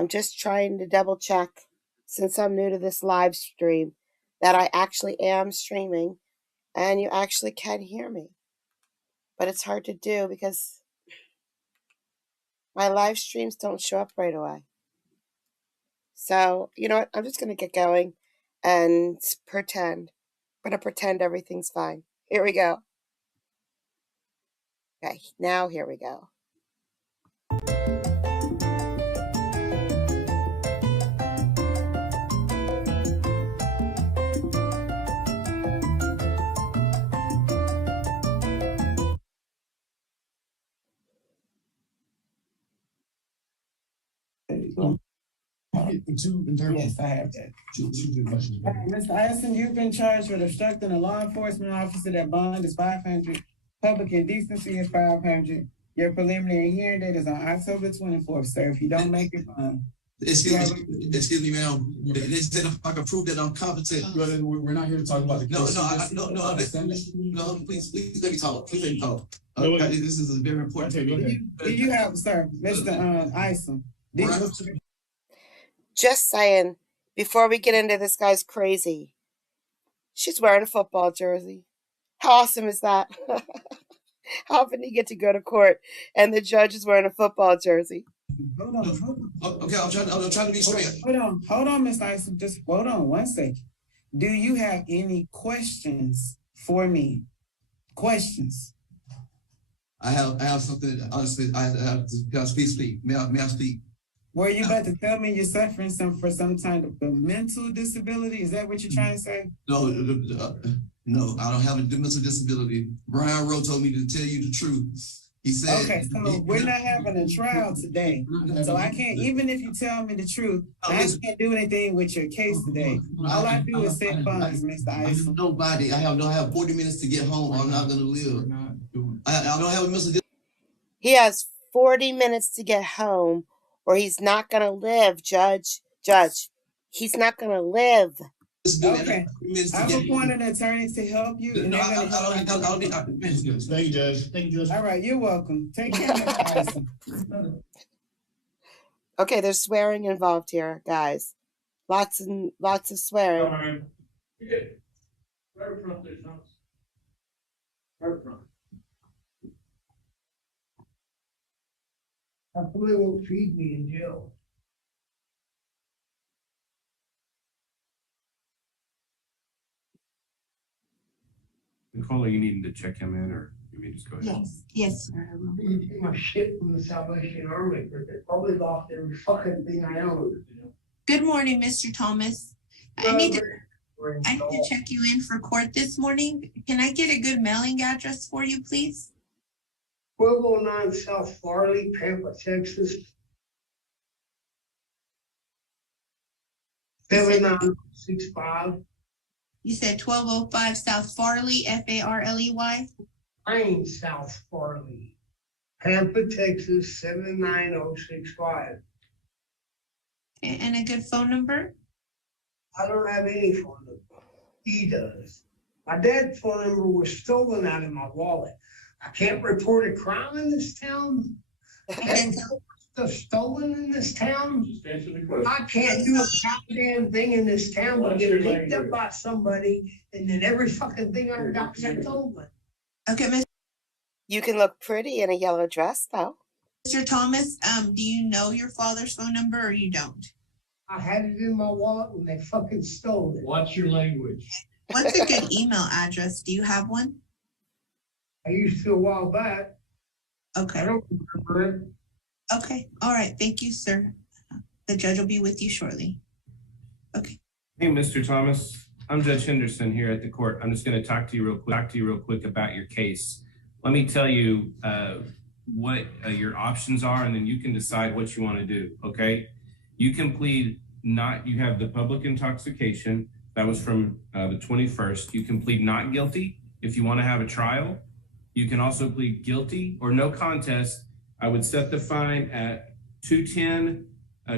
I'm just trying to double check, since I'm new to this live stream, that I actually am streaming and you actually can hear me. But it's hard to do because my live streams don't show up right away. So, you know what? I'm just going to get going and pretend. I'm going to pretend everything's fine. Here we go. Okay, now here we go. Yes, I have that. Mr. Ison, you've been charged with obstructing a law enforcement officer. That bond is $500. Public indecency is $500. Your preliminary hearing date is on October 24th, sir. If you don't make it, Excuse me, ma'am. They said if I can prove that I'm competent. Brother, we're not here to talk about the case. No, please let me talk. Please let me talk. No, this is a very important. Do you have, sir, Mr. Ison? Just saying, before we get into this guy's crazy, she's wearing a football jersey. How awesome is that? How often do you get to go to court and the judge is wearing a football jersey? Hold on. Okay, I'm trying to be straight. Hold on, Miss Ison. Just hold on 1 second. Do you have any questions for me? Questions? I have something. Honestly, I have to speak. May I speak? Were you about to tell me you're suffering for some kind of a mental disability? Is that what you're trying to say? No, I don't have a mental disability. Brian Rowe told me to tell you the truth. He said, okay, so we're not having a trial today. So I can't, even if you tell me the truth, I can't do anything with your case today. All I do is set funds, Mr. Ison. Nobody. I have 40 minutes to get home. I'm not going to live. I don't have a mental disability. He has 40 minutes to get home, or he's not going to live, Judge. He's not going to live. Okay. I've appointed an attorney to help you. Thank you, Judge. All right, you're welcome. Take care, Mr. Ison. Okay, there's swearing involved here, guys. Lots of swearing. Right front, right front. I probably won't feed me in jail. Nicole, are you needing to check him in, or you may just go ahead? Yes, sir. I will. You take my shit from the Salvation Army, but they probably lost every fucking thing I owned. Good morning, Mr. Thomas. I need to check you in for court this morning. Can I get a good mailing address for you, please? 1209 South Farley, Pampa, Texas. 7965. You said 1205 South Farley, Farley? Lane, South Farley, Pampa, Texas, 79065. And a good phone number? I don't have any phone number. He does. My dad's phone number was stolen out of my wallet. I can't report a crime in this town. I can't tell stuff stolen in this town. Just answer the question. I can't do a goddamn thing in this town but get picked up by somebody, and then every fucking thing I got stolen. Okay, Mr. You can look pretty in a yellow dress, though. Thomas, do you know your father's phone number or you don't? I had it in my wallet when they fucking stole it. Watch your language. What's a good email address? Do you have one? I used to a while back. Okay. I don't remember it. Okay. All right. Thank you, sir. The judge will be with you shortly. Okay. Hey, Mr. Thomas. I'm Judge Henderson here at the court. I'm just going to talk to you real quick about your case. Let me tell you what your options are, and then you can decide what you want to do. Okay. You can plead not. You have the public intoxication. That was from the 21st. You can plead not guilty if you want to have a trial. You can also plead guilty or no contest. I would set the fine at $210.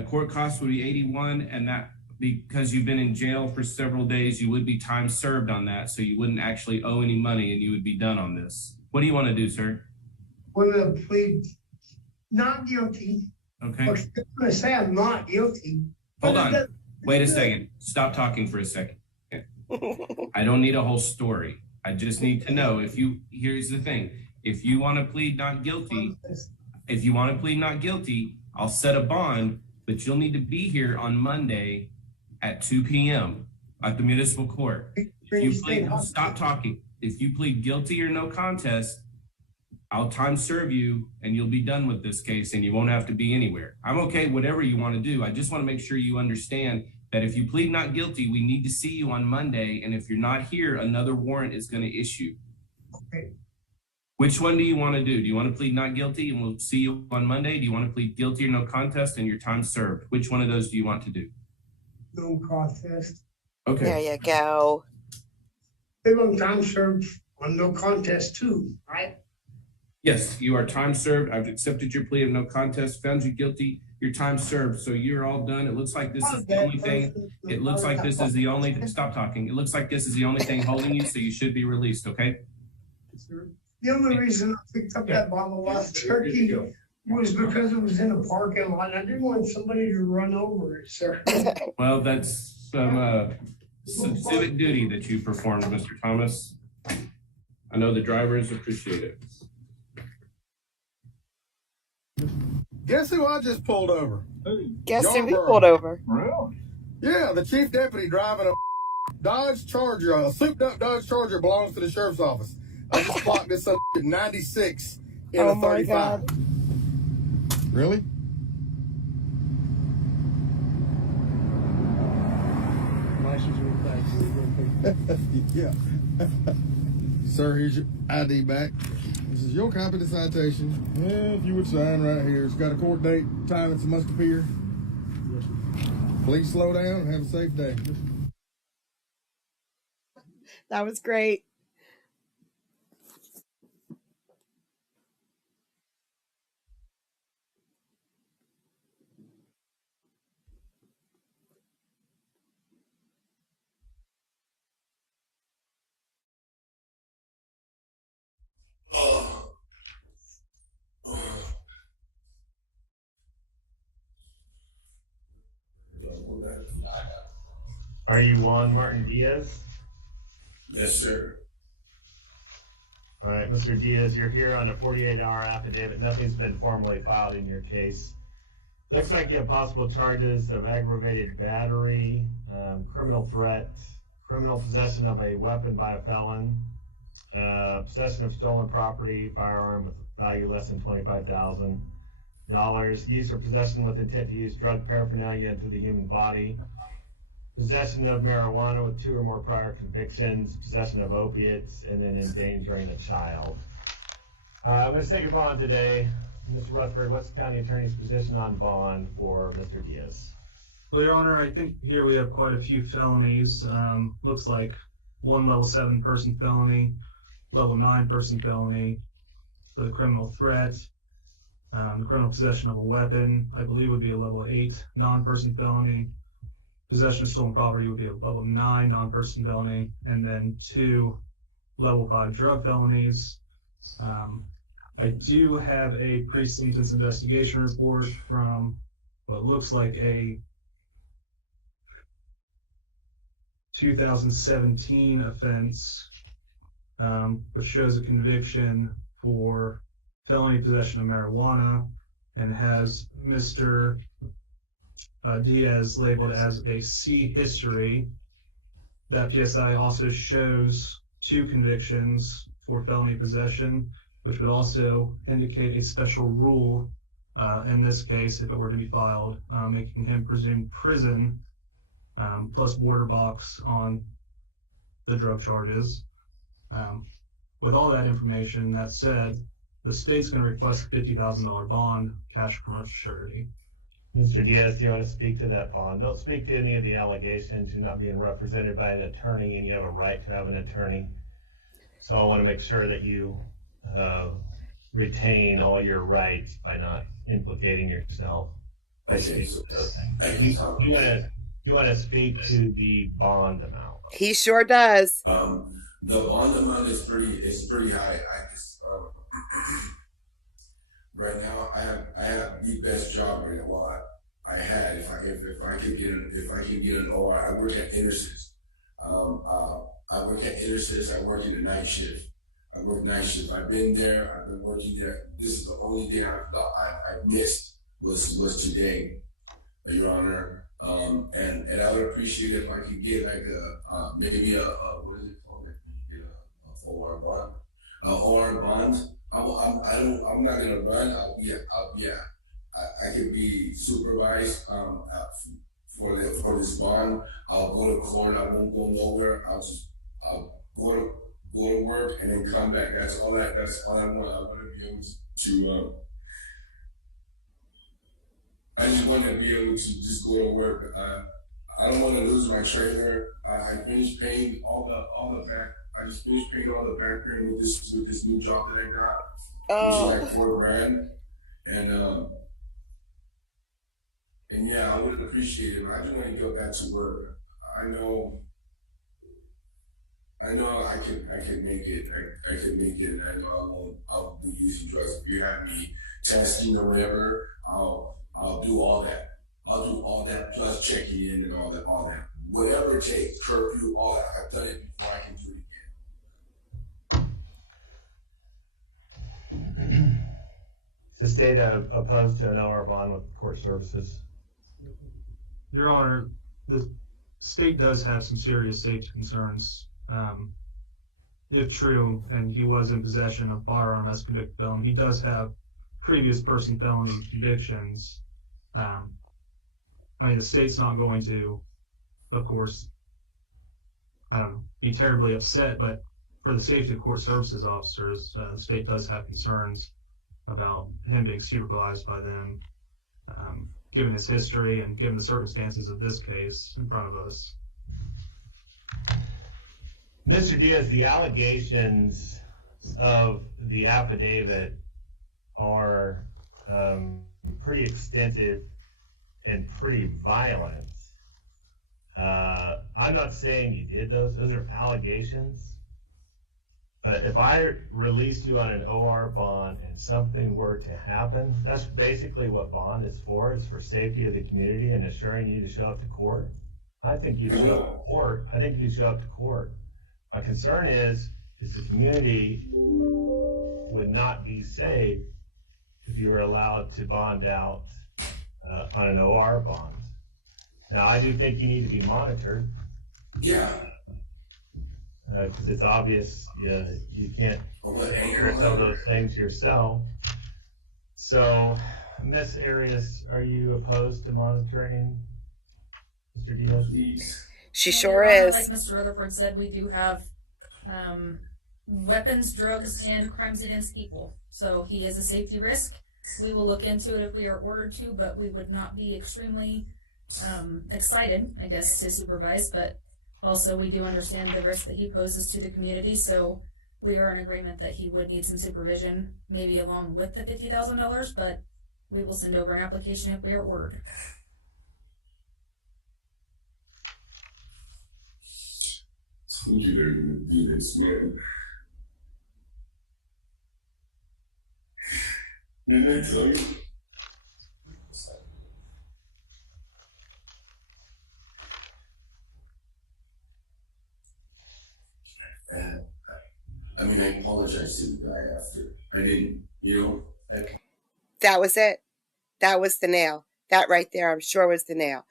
Court costs would be $81, and that because you've been in jail for several days, you would be time served on that, so you wouldn't actually owe any money, and you would be done on this. What do you want to do, sir? I'm going to plead not guilty. Okay. I'm gonna say I'm not guilty. Hold on. Wait a second. Stop talking for a second. I don't need a whole story. I just need to know here's the thing. If you want to plead not guilty, I'll set a bond, but you'll need to be here on Monday at 2 p.m. at the municipal court. Stop talking. If you plead guilty or no contest, I'll time serve you and you'll be done with this case and you won't have to be anywhere. I'm okay, whatever you want to do. I just want to make sure you understand that if you plead not guilty, we need to see you on Monday. And if you're not here, another warrant is going to issue. Okay. Which one do you want to do? Do you want to plead not guilty and we'll see you on Monday? Do you want to plead guilty or no contest and your time served? Which one of those do you want to do? No contest. Okay. There you go. They want time served on no contest too, right? Yes, you are time served. I've accepted your plea of no contest, found you guilty, your time served. So you're all done. It looks like this is the only thing. It looks like this is the only, stop talking. It looks like this is the only thing holding you, so you should be released, okay? The only reason I picked up that bottle of live turkey was because it was in a parking lot. I didn't want somebody to run over it, sir. Well, that's some civic duty that you performed, Mr. Thomas. I know the drivers appreciate it. Guess who I just pulled over? Guess who we Yarburn. pulled over? Really? Yeah, the chief deputy driving a Dodge Charger, a souped-up Dodge Charger belongs to the sheriff's office. I just clocked this up at 96 in Oh a my 35. God. Really? Yeah. Sir, here's your ID back. This is your copy of the citation. Yeah, if you would sign right here. It's got a court date, time it must appear. Please slow down and have a safe day. That was great. Are you Juan Martin Diaz? Yes, sir. All right, Mr. Diaz, you're here on a 48-hour affidavit. Nothing's been formally filed in your case. Looks like you have possible charges of aggravated battery, criminal threat, criminal possession of a weapon by a felon, possession of stolen property, firearm with value less than $25,000, use or possession with intent to use drug paraphernalia into the human body, possession of marijuana with 2 or more prior convictions, possession of opiates, and then endangering a child. I'm going to set your bond today. Mr. Rutherford, what's the county attorney's position on bond for Mr. Diaz? Well, Your Honor, I think here we have quite a few felonies. Looks like 1 level 7 person felony, level 9 person felony for the criminal threat. The criminal possession of a weapon, I believe, would be a level 8 non-person felony. Possession of stolen property would be a level 9 non-person felony, and then 2 level 5 drug felonies. I do have a pre-sentence investigation report from what looks like a 2017 offense, which shows a conviction for felony possession of marijuana and has Mr. Diaz labeled as a C history. That PSI also shows 2 convictions for felony possession, which would also indicate a special rule in this case, if it were to be filed, making him presumed prison plus border box on the drug charges. With all that information, that said, the state's going to request a $50,000 bond, cash or commercial surety. Mr. Diaz, do you want to speak to that bond? Don't speak to any of the allegations. You're not being represented by an attorney, and you have a right to have an attorney. So I want to make sure that you retain all your rights by not implicating yourself. By speaking to those things. You want to speak to the bond amount? He sure does. The bond amount is pretty high. right now I have the best job right now. Well, I had if I could get an OR. I work at Intersys. I work at Intersys. I work in the night shift. I work night shift. I've been there. I've been working there. This is the only day I missed was today, Your Honor. And I would appreciate it if I could get like maybe a what is it called? Get a OR bond. OR bond. I'm not gonna run. I could be supervised for this bond. I'll go to court. I won't go nowhere. I'll go to work and then come back. That's all I want. I want to be able to. I just want to be able to just go to work. I don't want to lose my trailer. I finished paying all the back. I just finished paying all the back payment with this new job that I got, which is like $4,000, and yeah, I would appreciate it. But I just want to go back to work. I know I can make it. I can make it, and I know I won't be using drugs. If you have me testing or whatever, I'll do all that. I'll do all that plus checking in and all that. Whatever it takes, curfew, all that. I've done it before. I can do it again. Is the state opposed to an OR bond with court services? Your Honor, the state does have some serious safety concerns. If true, and he was in possession of firearm as a convicted felon, he does have previous person felony convictions. I mean, the state's not going to, of course, be terribly upset, but for the safety of court services officers, the state does have concerns about him being supervised by them, given his history and given the circumstances of this case in front of us. Mr. Diaz, the allegations of the affidavit are pretty extensive and pretty violent. I'm not saying you did those are allegations. But if I released you on an OR bond and something were to happen, that's basically what bond is for. It's for safety of the community and assuring you to show up to court. I think you show up to court. My concern is the community would not be safe if you were allowed to bond out on an OR bond. Now, I do think you need to be monitored. Yeah. Because it's obvious you can't figure some of those things yourself. So, Ms. Arias, are you opposed to monitoring Mr. Diaz? She sure is. Like Mr. Rutherford said, we do have weapons, drugs, and crimes against people. So he is a safety risk. We will look into it if we are ordered to, but we would not be extremely excited, I guess, to supervise. But also we do understand the risk that he poses to the community. So we are in agreement that he would need some supervision, maybe along with the $50,000, but we will send over an application if we are ordered. Told you they're gonna do this, man. Didn't I tell you? I mean, I apologize to the guy after. I didn't, That was it. That was the nail. That right there, I'm sure, was the nail.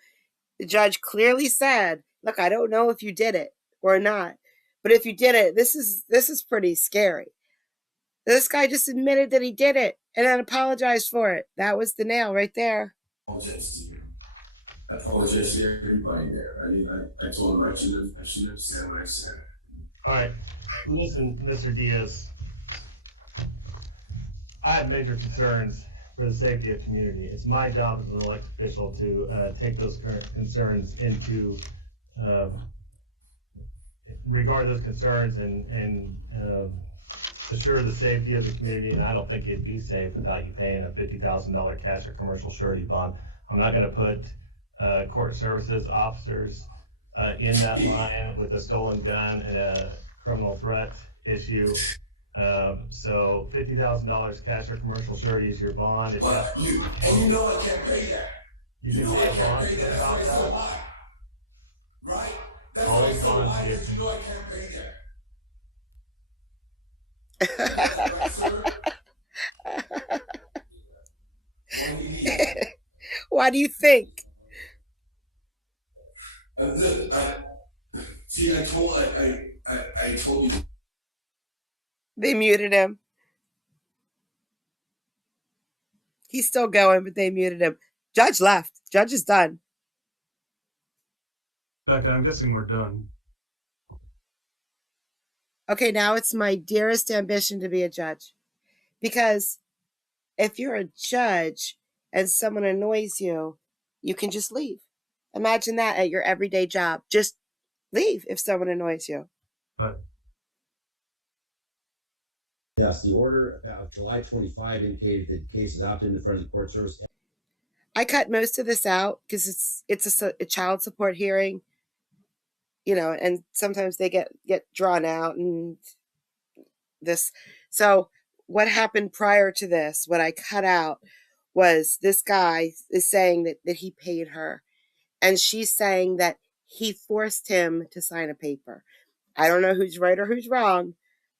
The judge clearly said, look, I don't know if you did it or not, but if you did it, this is pretty scary. This guy just admitted that he did it and then apologized for it. That was the nail right there. I apologize to you. I apologize to everybody there. I mean, I told him I shouldn't have said what I said. All right. Listen, Mr. Diaz, I have major concerns for the safety of the community. It's my job as an elected official to take those concerns into, regard those concerns and assure the safety of the community. And I don't think it'd be safe without you paying a $50,000 cash or commercial surety bond. I'm not going to put court services officers in that line with a stolen gun and a criminal threat issue. So $50,000 cash or commercial surety is your bond. If But you know I can't pay that. you can know pay I a can't bond pay that. That's about why it's so that. high. Right? That's All why it's so bonds high. get- You know I can't pay that. Right, sir? What do you need? Why do you think? Look, I told you. They muted him. He's still going, but they muted him. Judge left. Judge is done. Becca, I'm guessing we're done. Okay, now it's my dearest ambition to be a judge. Because if you're a judge and someone annoys you, you can just leave. Imagine that at your everyday job. Just leave if someone annoys you. But Yes, the order of July 25 indicated that the case is opted in front of the court service. I cut most of this out because it's a child support hearing, you know, and sometimes they get drawn out and this. So what happened prior to this, what I cut out was this guy is saying that he paid her, and she's saying that he forced him to sign a paper. I don't know who's right or who's wrong,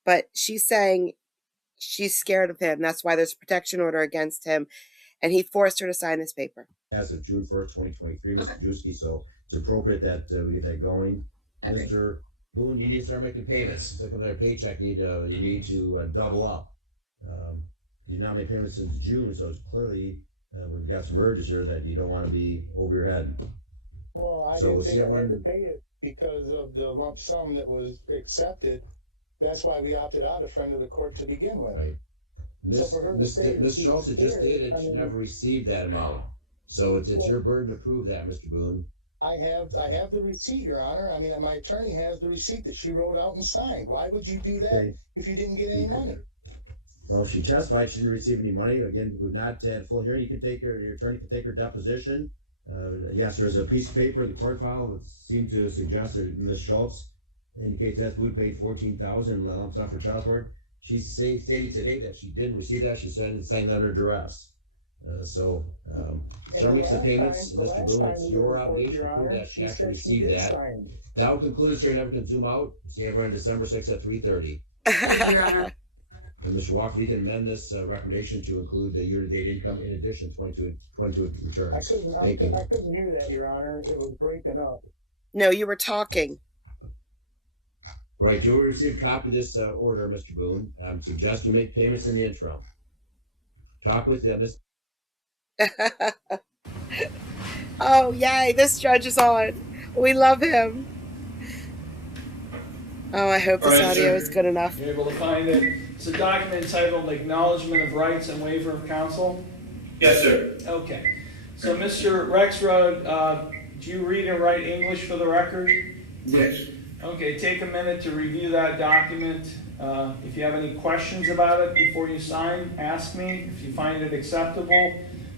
but she's saying she's scared of him. That's why there's a protection order against him, and he forced her to sign this paper. As of June 1st, 2023, Mr. Juski, so it's appropriate that we get that going. Agree. Mr. Boone, you need to start making payments. Look at their paycheck. You need to double up. You did not make payments since June, so it's clearly we've got some urges here that you don't want to be over your head. Well, I So didn't we'll see think I everyone- had to pay it because of the lump sum that was accepted. That's why we opted out in front of the court to begin with. Right. So for her to say that Ms. she's Schultz just scared, did it. I She mean- never received that amount. So it's your burden to prove that, Mr. Boone. I have the receipt, Your Honor. I mean, my attorney has the receipt that she wrote out and signed. Why would you do that Okay. if you didn't get any money? Well, she testified she didn't receive any money. Again, we've not had a full hearing. You can take your attorney can take her deposition. Yes, there's a piece of paper in the court file that seemed to suggest that Ms. Schultz indicates that Boone paid $14,000 lump sum for child support. She stated today that she didn't receive that. She said it's signed under duress. Start making the payments, Mr. Boone. It's your obligation to prove that she actually received that. That will conclude this hearing. Never can zoom out. See everyone December 6th at 3:30. Your Honor. And Mr. Walker, we can amend this recommendation to include the year-to-date income in addition to 22 returns. Thank you. I couldn't hear that, Your Honor. It was breaking up. No, you were talking. Right, you will receive a copy of this order, Mr. Boone. I suggest you make payments in the interim. Talk with them. Oh, yay, this judge is on. We love him. Oh, I hope this audio is good enough. You're able to find it. It's a document entitled Acknowledgement of Rights and Waiver of Counsel. Yes, sir. Okay. So, Mr. Rexroad, do you read and write English for the record? Yes. Okay, take a minute to review that document. If you have any questions about it before you sign, ask me. If you find it acceptable,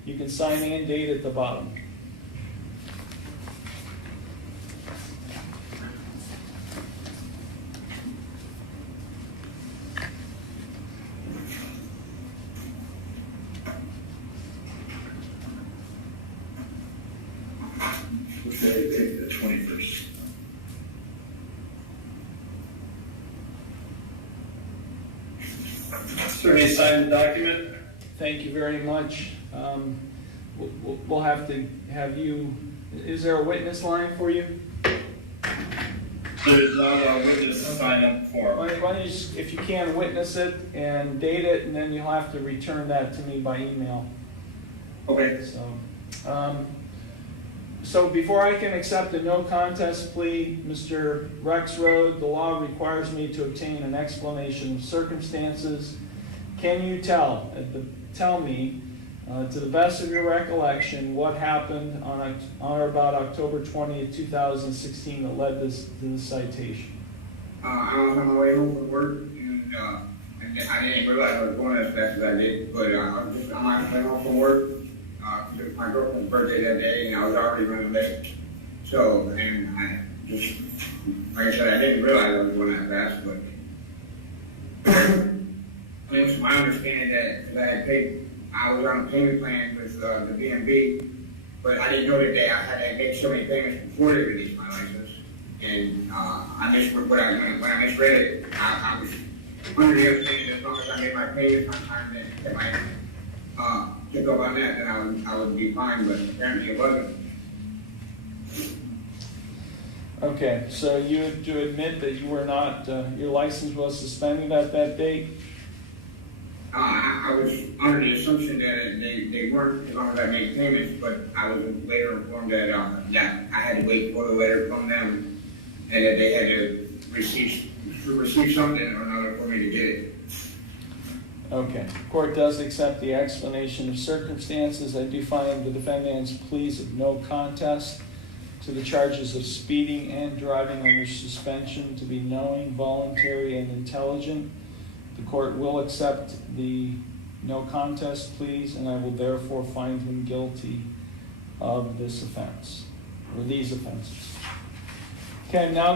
you can sign and date at the bottom. Okay, the 21st. Sir, may I sign the document? Thank you very much. We'll have to have you. Is there a witness line for you? There's no witness sign-up form. Why don't you just, if you can, witness it and date it, and then you'll have to return that to me by email. Okay. So before I can accept a no contest plea, Mr. Rexroad, the law requires me to obtain an explanation of circumstances. Can you tell me, to the best of your recollection, what happened on or about October 20th, 2016 that led to this citation? I was on my way home from work, and I didn't realize I was going as fast as I did, but I was on my way home from work. It was my girlfriend's birthday that day, and I was already running late. So, and I just, like I said, I didn't realize I was going that fast, but mean, it's my understanding that I had paid, I was on a payment plan with the BNB, but I didn't know that I had to make so many payments before they released my license. And I misread when I misread it, I was under the understanding that as long as I made my payments on time, that might pick up on that, then I would be fine, but apparently it wasn't. Okay, so you do admit that you were not, your license was suspended at that date? I was under the assumption that they weren't, as long as I made payments, but I was later informed that I had to wait for the letter from them and that they had to receive something or another for me to get it. Okay, court does accept the explanation of circumstances. I do find the defendant's pleas of no contest to the charges of speeding and driving under suspension to be knowing, voluntary, and intelligent. The court will accept the no contest pleas, and I will therefore find him guilty of this offense, or these offenses. Okay, I'm now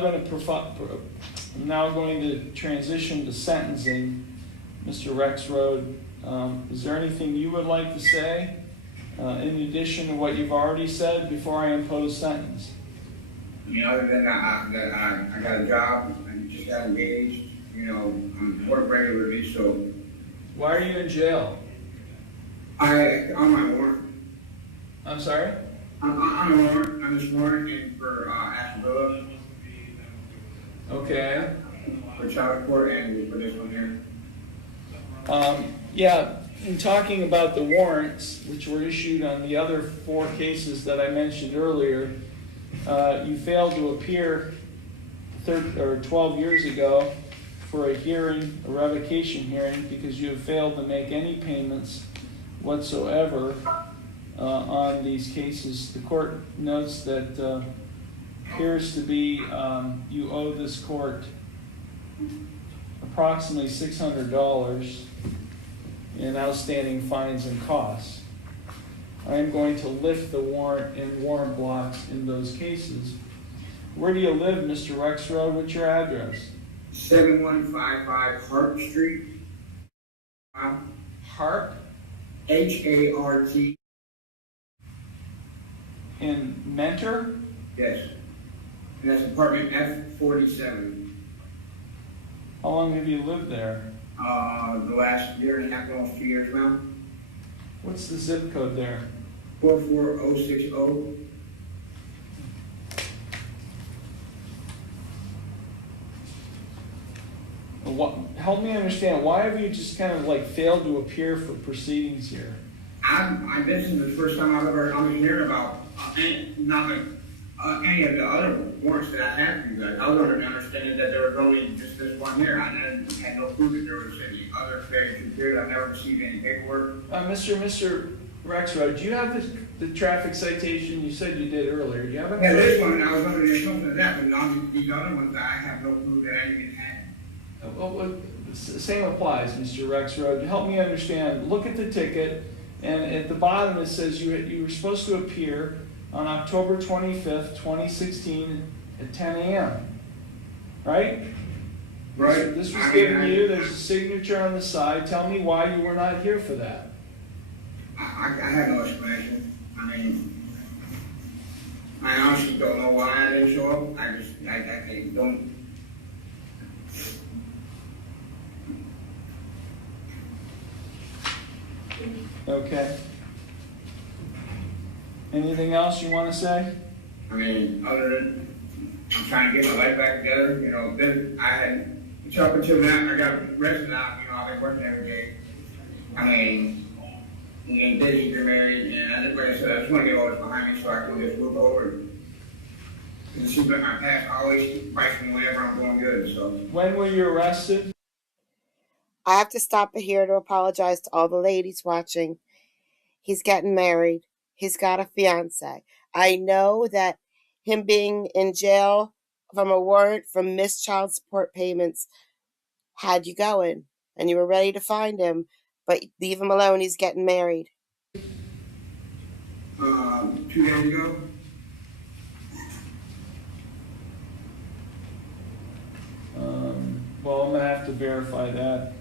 going to transition to sentencing. Mr. Rexroad, is there anything you would like to say in addition to what you've already said before I impose sentence? I mean, other than that I got a job, I just got engaged, I'm work regularly, so. Why are you in jail? On my warrant. I'm sorry? I'm on a warrant, on this warrant and for Asheville. Okay. For child court and for this one here. Yeah, in talking about the warrants, which were issued on the other 4 cases that I mentioned earlier, you failed to appear 12 years ago for a hearing, a revocation hearing, because you have failed to make any payments whatsoever on these cases. The court notes that appears to be you owe this court approximately $600 in outstanding fines and costs. I am going to lift the warrant and warrant blocks in those cases. Where do you live, Mr. Rexroad? What's your address? 7155 Hart Street. Hart? H-A-R-T. In Mentor? Yes. And that's apartment F47. How long have you lived there? The last year and a half, almost 2 years now. What's the zip code there? 44060. Help me understand, why have you just kind of like failed to appear for proceedings here? This is the first time I'm hearing about any of the other warrants that I had for you guys. I was under the understanding that there was only just this one here. I had no clue that there was any other failures here. I never received any paperwork. Mr. Rexroad, do you have the traffic citation you said you did earlier? Do you have it? Yeah, this one, I was under the assumption of that, but not these other ones, I have no clue that I even had. Well, the same applies, Mr. Rexroad. Help me understand. Look at the ticket, and at the bottom it says you were supposed to appear on October 25th, 2016 at 10 a.m. Right? Right. This was given to you. There's a signature on the side. Tell me why you were not here for that. I have no explanation. I honestly don't know why I didn't show up. I don't. Okay. Anything else you want to say? Other than I'm trying to get my life back together, then I had, up until now, I got rested out, I've been working every day. We ain't busy, you're married, and like I said, I just want to get all this behind me so I can just move forward. Because it seems like my past always bites me whenever I'm going good, so. When were you arrested? I have to stop it here to apologize to all the ladies watching. He's getting married. He's got a fiance. I know that him being in jail from a warrant from missed child support payments had you going, and you were ready to find him, but leave him alone. He's getting married. 2 days ago. Well, I'm going to have to verify that.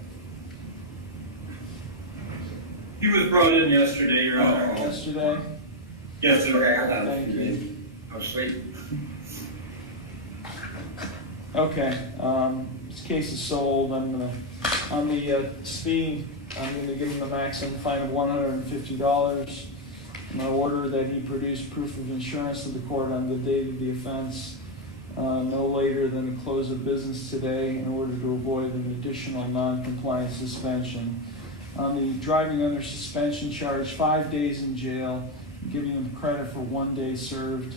He was brought in yesterday, Your Honor. Yesterday? Yes, sir. Okay, I thought Thank you. I was asleep. Okay, this case is sold. I'm gonna, on the speeding, I'm gonna give him a maximum fine of $150. I'm gonna order that he produce proof of insurance to the court on the date of the offense, no later than the close of business today, in order to avoid an additional non-compliance suspension. On the driving under suspension charge, 5 days in jail, giving him credit for 1 day served.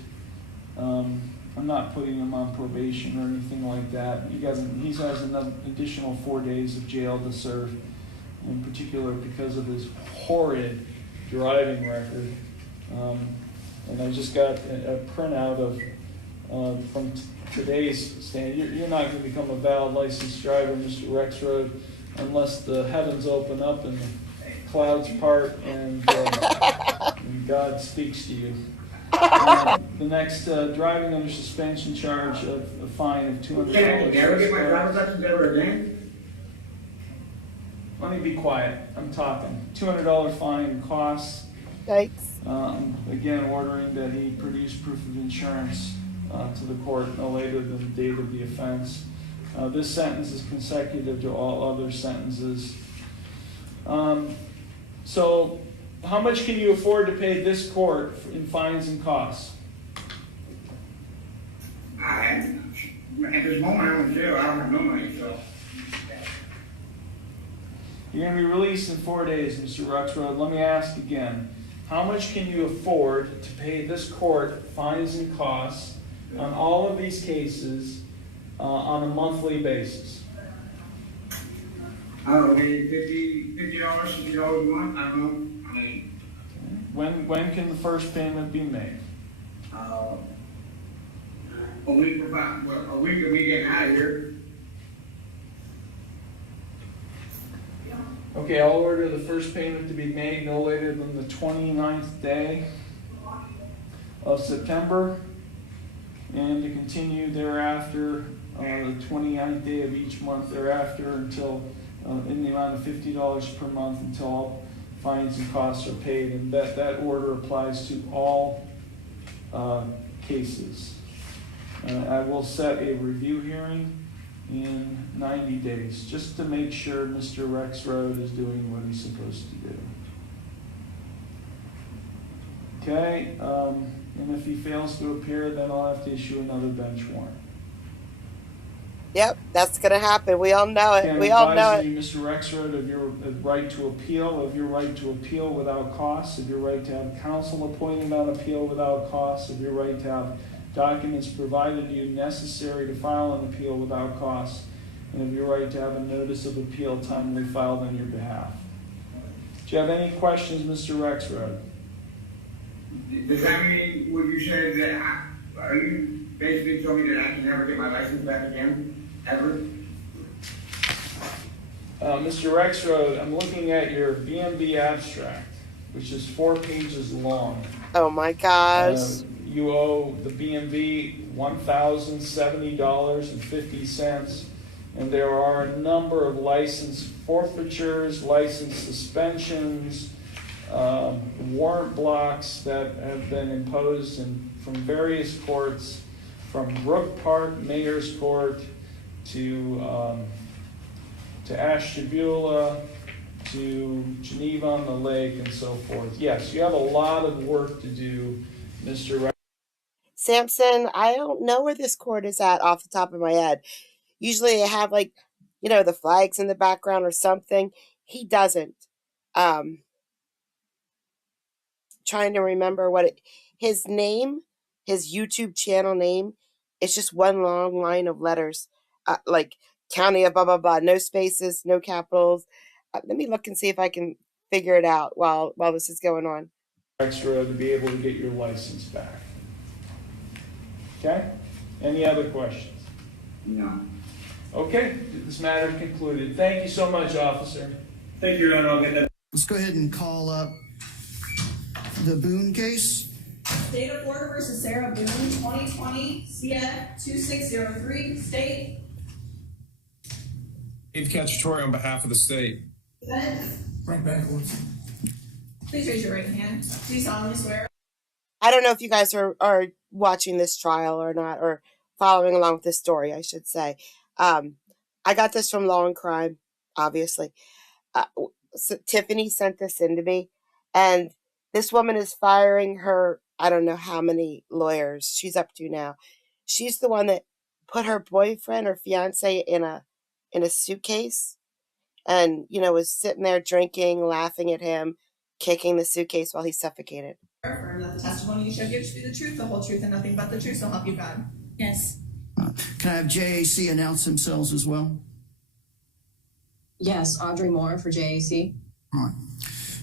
I'm not putting him on probation or anything like that. He has an additional 4 days of jail to serve, in particular because of his horrid driving record. And I just got a printout of from today's stand. You're not going to become a valid licensed driver, Mr. Rexroad, unless the heavens open up and the clouds part and God speaks to you. The next driving under suspension charge of a fine of $200. Can I never get my driver's license ever again? Let me be quiet. I'm talking. $200 fine and costs. Yikes. Again, ordering that he produce proof of insurance to the court no later than the date of the offense. This sentence is consecutive to all other sentences. So, how much can you afford to pay this court in fines and costs? At this moment, I'm in jail. I don't have no money, so. You're going to be released in 4 days, Mr. Rexroad. Let me ask again. How much can you afford to pay this court fines and costs on all of these cases on a monthly basis? I don't know, maybe $50, $60 a month. I don't know. I mean, when can the first payment be made? a week of me getting out of here. Okay, I'll order the first payment to be made no later than the 29th day of September, and to continue thereafter, the 29th day of each month thereafter, until in the amount of $50 per month, until all fines and costs are paid. And that order applies to all cases. I will set a review hearing in 90 days, just to make sure Mr. Rexroad is doing what he's supposed to do. Okay, and if he fails to appear, then I'll have to issue another bench warrant. Yep, that's going to happen. We all know it. We all know it. Mr. Rexroad, of your right to appeal, of your right to appeal without cost, of your right to have counsel appointed on appeal without cost, of your right to have documents provided to you necessary to file an appeal without cost, and of your right to have a notice of appeal timely filed on your behalf. Do you have any questions, Mr. Rexroad? Does that mean what you said that are you basically told me that I can never get my license back again, ever? Mr. Rexroad, I'm looking at your BMV abstract, which is 4 pages long. Oh my gosh. You owe the BMV $1,070.50, and there are a number of license forfeitures, license suspensions, warrant blocks that have been imposed from various courts, from Brook Park Mayor's Court to Ashtabula to Geneva on the Lake and so forth. Yes, you have a lot of work to do, Mr. Rex. Samson, I don't know where this court is at off the top of my head. Usually I have the flags in the background or something. He doesn't. Trying to remember his name, his YouTube channel name, it's just one long line of letters, like county of blah, blah, blah, no spaces, no capitals. Let me look and see if I can figure it out while this is going on. Extra to be able to get your license back. Okay? Any other questions? No. Okay, this matter is concluded. Thank you so much, officer. Thank you, Your Honor. I'll get that. Let's go ahead and call up the Boone case. State of Florida versus Sarah Boone, 2020 CF 2603. State. Dave Cacciatore on behalf of the state. Defendant. Right backwards. Please raise your right hand. Do you solemnly swear? I don't know if you guys are watching this trial or not, or following along with this story, I should say. I got this from Law and Crime, obviously. So Tiffany sent this in to me, and this woman is firing her, I don't know how many lawyers she's up to now. She's the one that put her boyfriend or fiance in a suitcase, and was sitting there drinking, laughing at him, kicking the suitcase while he suffocated. Affirm that the testimony you shall give should be the truth, the whole truth, and nothing but the truth, so help you God. Yes. Can I have JAC announce themselves as well? Yes, Audrey Moore for JAC. All right.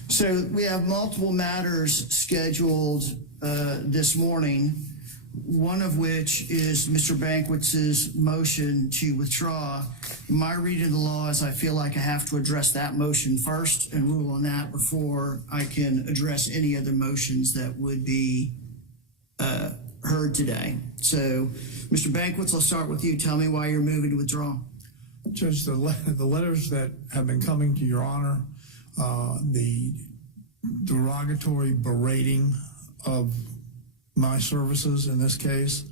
So we have multiple matters scheduled this morning, one of which is Mr. Banquett's motion to withdraw. My reading of the law is I feel like I have to address that motion first and rule on that before I can address any other motions that would be heard today. So, Mr. Banquets, I'll start with you. Tell me why you're moving to withdraw. Judge, the letters that have been coming to your honor, the derogatory berating of my services in this case,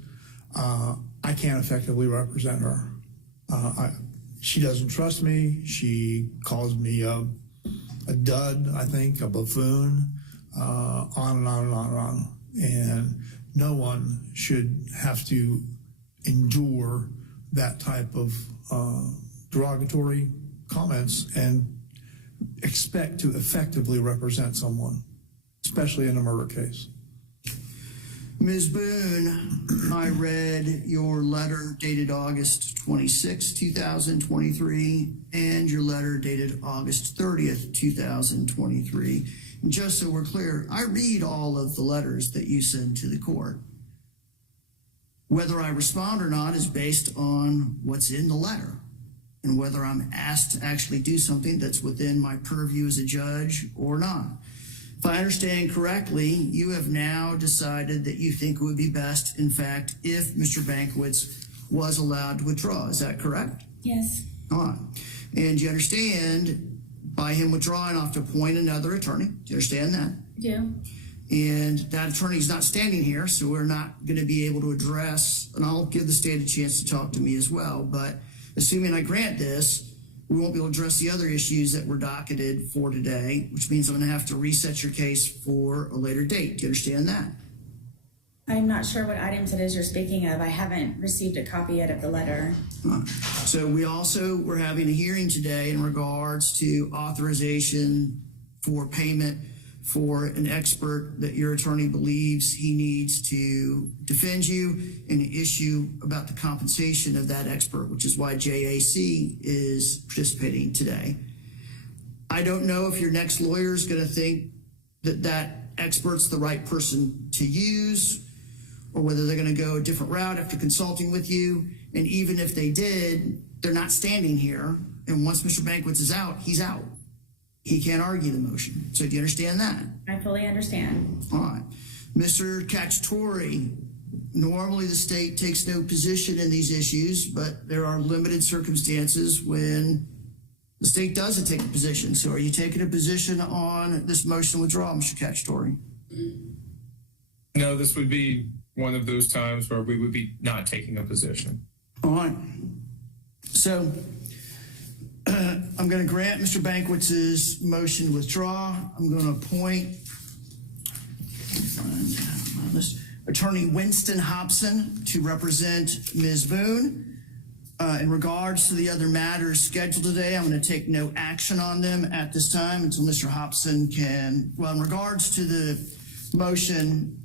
I can't effectively represent her. She doesn't trust me. She calls me a dud, I think, a buffoon, on and on and on and on. And no one should have to endure that type of derogatory comments and expect to effectively represent someone, especially in a murder case. Ms. Boone, I read your letter dated August 26, 2023, and your letter dated August 30th, 2023. And just so we're clear, I read all of the letters that you send to the court. Whether I respond or not is based on what's in the letter and whether I'm asked to actually do something that's within my purview as a judge or not. If I understand correctly, you have now decided that you think it would be best, in fact, if Mr. Banquets was allowed to withdraw. Is that correct? Yes. All right. And you understand, by him withdrawing, I have to appoint another attorney. Do you understand that? Yeah. And that attorney's not standing here, so we're not going to be able to address, and I'll give the state a chance to talk to me as well, but assuming I grant this, we won't be able to address the other issues that were docketed for today, which means I'm going to have to reset your case for a later date. Do you understand that? I'm not sure what items it is you're speaking of. I haven't received a copy yet of the letter. So we're having a hearing today in regards to authorization for payment for an expert that your attorney believes he needs to defend you and issue about the compensation of that expert, which is why JAC is participating today. I don't know if your next lawyer is going to think that that expert's the right person to use, or whether they're going to go a different route after consulting with you. And even if they did, they're not standing here. And once Mr. Banquets is out, he's out. He can't argue the motion. So do you understand that? I fully understand. All right. Mr. Cacciatore, normally the state takes no position in these issues, but there are limited circumstances when the state doesn't take a position. So are you taking a position on this motion to withdraw, Mr. Cacciatore? No, this would be one of those times where we would be not taking a position. All right. So I'm going to grant Mr. Banquets' motion to withdraw. I'm going to appoint Attorney Winston Hobson to represent Ms. Boone. In regards to the other matters scheduled today, I'm going to take no action on them at this time until Mr. Hobson can, well, in regards to the motion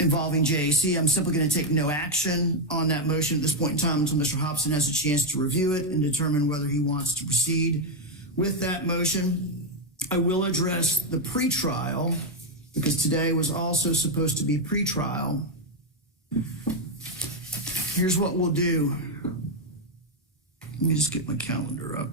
involving JAC, I'm simply going to take no action on that motion at this point in time until Mr. Hobson has a chance to review it and determine whether he wants to proceed with that motion. I will address the pretrial, because today was also supposed to be pretrial. Here's what we'll do. Let me just get my calendar up.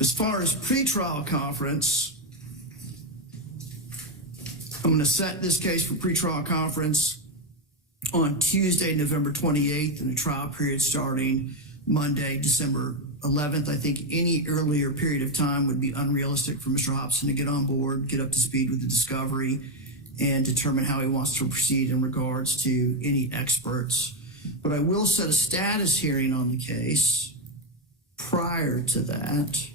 As far as pretrial conference, I'm going to set this case for pretrial conference on Tuesday, November 28th, and a trial period starting Monday, December 11th. I think any earlier period of time would be unrealistic for Mr. Hobson to get on board, get up to speed with the discovery, and determine how he wants to proceed in regards to any experts. But I will set a status hearing on the case prior to that.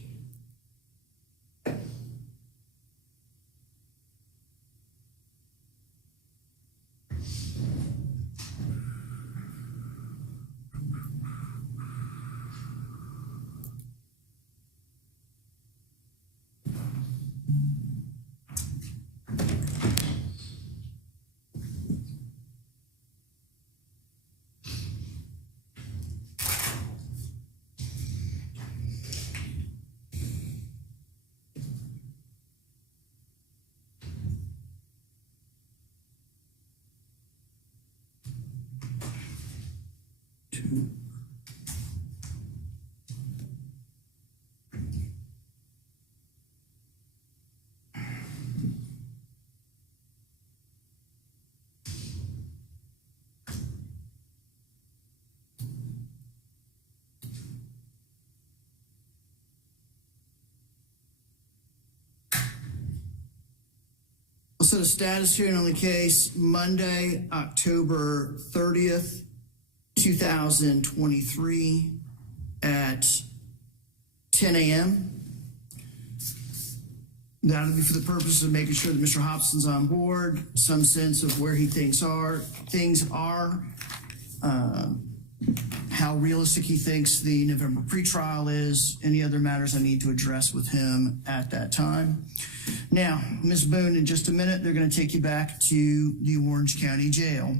We'll set a status hearing on the case Monday, October 30th, 2023 at 10 a.m. That'll be for the purpose of making sure that Mr. Hobson's on board, some sense of where he thinks things are, how realistic he thinks the November pretrial is, any other matters I need to address with him at that time. Now, Ms. Boone, in just a minute, they're going to take you back to the Orange County Jail.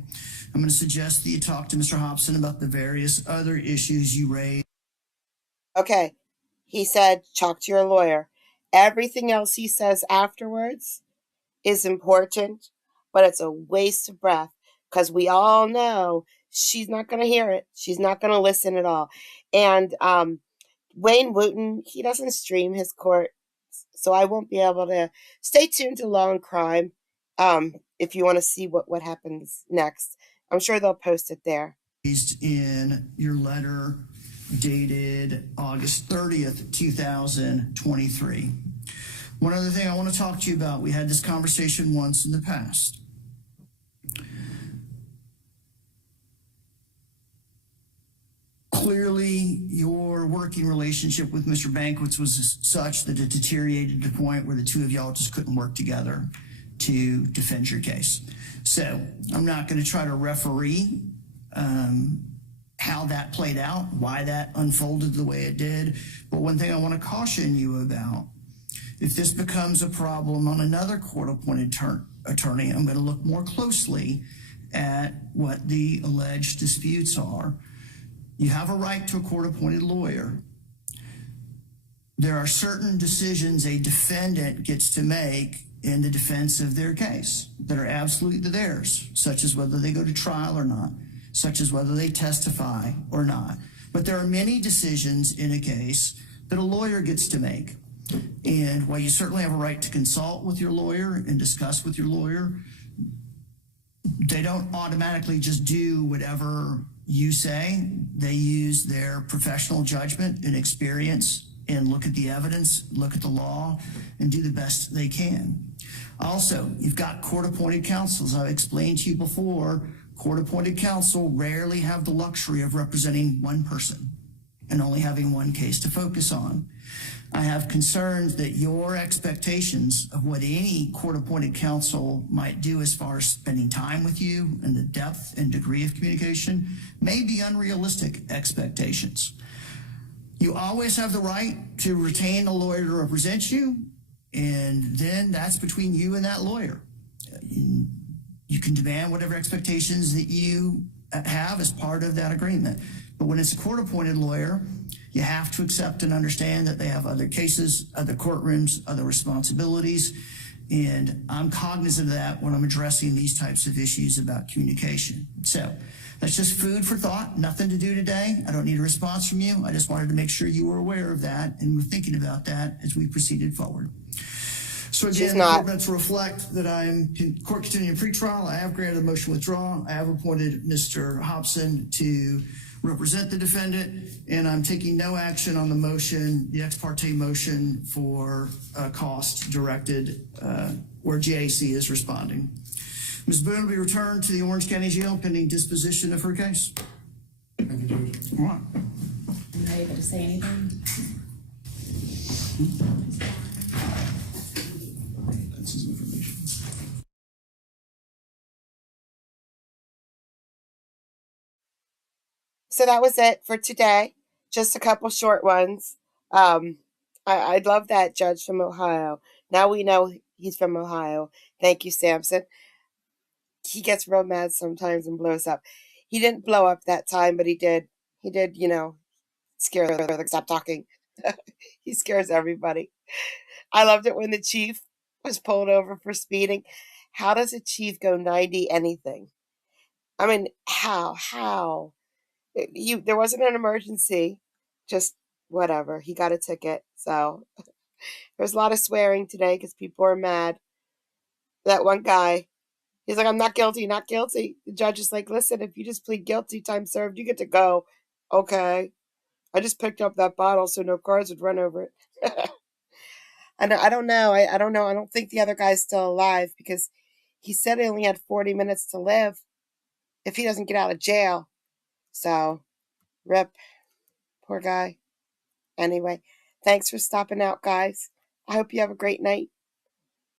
I'm going to suggest that you talk to Mr. Hobson about the various other issues you raised. Okay. He said, talk to your lawyer. Everything else he says afterwards is important, but it's a waste of breath because we all know she's not going to hear it. She's not going to listen at all. And Wayne Wooten, he doesn't stream his court, so I won't be able to. Stay tuned to Law and Crime if you want to see what happens next. I'm sure they'll post it there. In your letter dated August 30th, 2023. One other thing I want to talk to you about, we had this conversation once in the past. Clearly, your working relationship with Mr. Banquets was such that it deteriorated to the point where the two of y'all just couldn't work together to defend your case. So I'm not going to try to referee how that played out, why that unfolded the way it did. But one thing I want to caution you about, if this becomes a problem on another court-appointed attorney, I'm going to look more closely at what the alleged disputes are. You have a right to a court-appointed lawyer. There are certain decisions a defendant gets to make in the defense of their case that are absolutely theirs, such as whether they go to trial or not, such as whether they testify or not. But there are many decisions in a case that a lawyer gets to make. And while you certainly have a right to consult with your lawyer and discuss with your lawyer, they don't automatically just do whatever you say. They use their professional judgment and experience and look at the evidence, look at the law, and do the best they can. Also, you've got court-appointed counsel. As I've explained to you before, court-appointed counsel rarely have the luxury of representing one person and only having one case to focus on. I have concerns that your expectations of what any court-appointed counsel might do as far as spending time with you and the depth and degree of communication may be unrealistic expectations. You always have the right to retain a lawyer to represent you, and then that's between you and that lawyer. You can demand whatever expectations that you have as part of that agreement. But when it's a court-appointed lawyer, you have to accept and understand that they have other cases, other courtrooms, other responsibilities. And I'm cognizant of that when I'm addressing these types of issues about communication. So that's just food for thought, nothing to do today. I don't need a response from you. I just wanted to make sure you were aware of that and were thinking about that as we proceeded forward. So She's again, the not. court minutes reflect that I am in court continuing pretrial. I have granted a motion to withdraw. I have appointed Mr. Hobson to represent the defendant, and I'm taking no action on the motion, the ex parte motion for cost directed where GAC is responding. Ms. Boone will be returned to the Orange County Jail pending disposition of her case. Thank you, Judge. All right. I'm not able to say anything. That's his information. So that was it for today. Just a couple short ones. I love that judge from Ohio. Now we know he's from Ohio. Thank you, Samson. He gets real mad sometimes and blows up. He didn't blow up that time, but he did. He did, scare her. Like, stop talking. He scares everybody. I loved it when the chief was pulled over for speeding. How does a chief go 90 anything? I mean, how? There wasn't an emergency. Just whatever. He got a ticket. So there's a lot of swearing today because people are mad. That one guy, he's like, I'm not guilty, not guilty. The judge is like, listen, if you just plead guilty, time served, you get to go. Okay. I just picked up that bottle so no cars would run over it. I don't know. I don't know. I don't think the other guy's still alive because he said he only had 40 minutes to live if he doesn't get out of jail. So, rip. Poor guy. Anyway, thanks for stopping out, guys. I hope you have a great night.